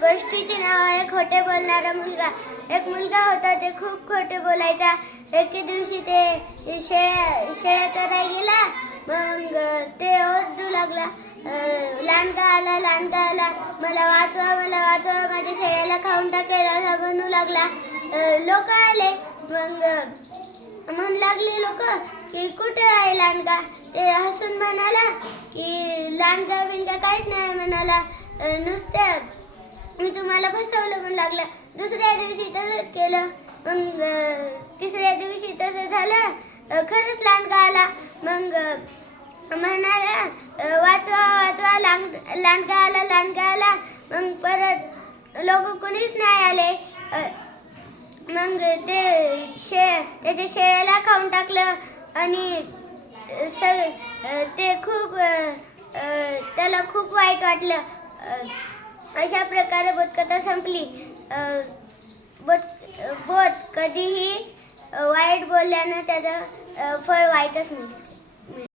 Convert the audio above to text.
गोष्टीचे नाव आहे खोटे बोलणारा मुलगा. एक मुलगा होता, ते खूप खोटे बोलायचा. एके दिवशी ते शेळ्या चरायला गेला. मग ते ओरडू लागला, लांडगा आला, लांडगा आला, मला वाचवा, मला वाचवा, माझ्या शेळ्याला खाऊन टाकेल, असा म्हणू लागला. लोक आले. मग म्हणू लागले लोक की कुठे आहे लांडगा. ते हसून म्हणाला की लांडगा बिंडगा काहीच नाही म्हणाला, नुसतं मी तुम्हाला फसवलं म्हणू लागलं. दुसऱ्या दिवशी तसंच केलं. मग तिसऱ्या दिवशी तसं झालं, खरंच लांडगा आला. मग म्हणाला, वाचवा वाचवा, लांडगा आला, लांडगा आला. मग परत लोक कोणीच नाही आले. मग त्याच्या शेळ्याला खाऊन टाकलं आणि ते खूप त्याला खूप वाईट वाटलं. अशा प्रकारे बोधकथा संपली. बोध कधीही वाईट बोलल्यानं त्याचं फळ वाईटच मिळते.